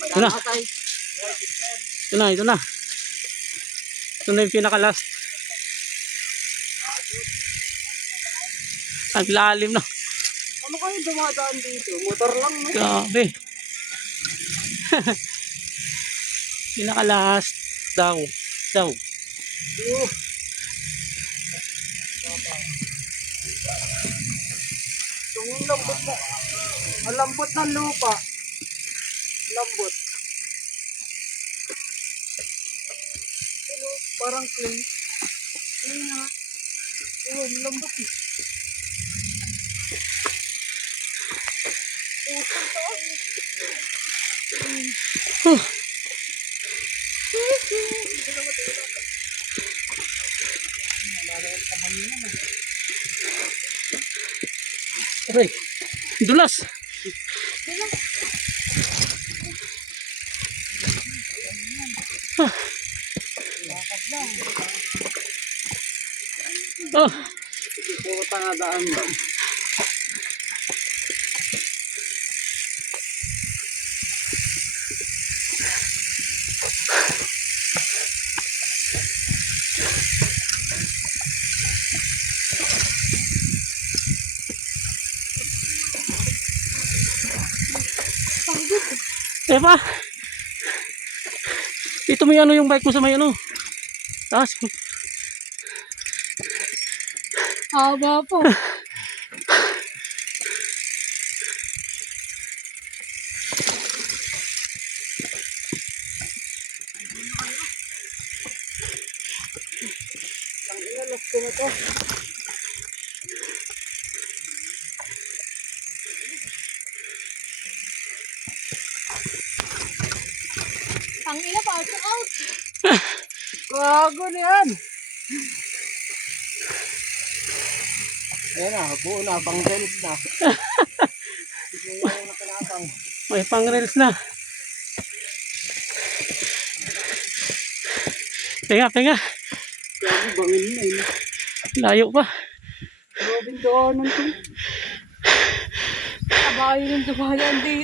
Ito na. Ito na, ito na. Ito na yung pinaka-last. Ang lalim na. Ano kayo dumadaan dito? Motor lang, no? Grabe. Pinaka-last daw. Tuming lambot mo. Ang lambot ng lupa. Lambot. Pero parang clay. Clay na. Ang lambot eh. Utang taon. Aray, dulas. Oh, Puta nga daan ba? Eva. Ito mo yung bike mo sa may ano. Taas. Haba po. Ang inalas ko na to. Ang ina pa out. Gago na yan. Ayan na, buo na, pang reels na. May pang reels na. Penga. Gago, bangin na yun. Layo pa. Grabe daanan to. Kabayo ng dumayan dito.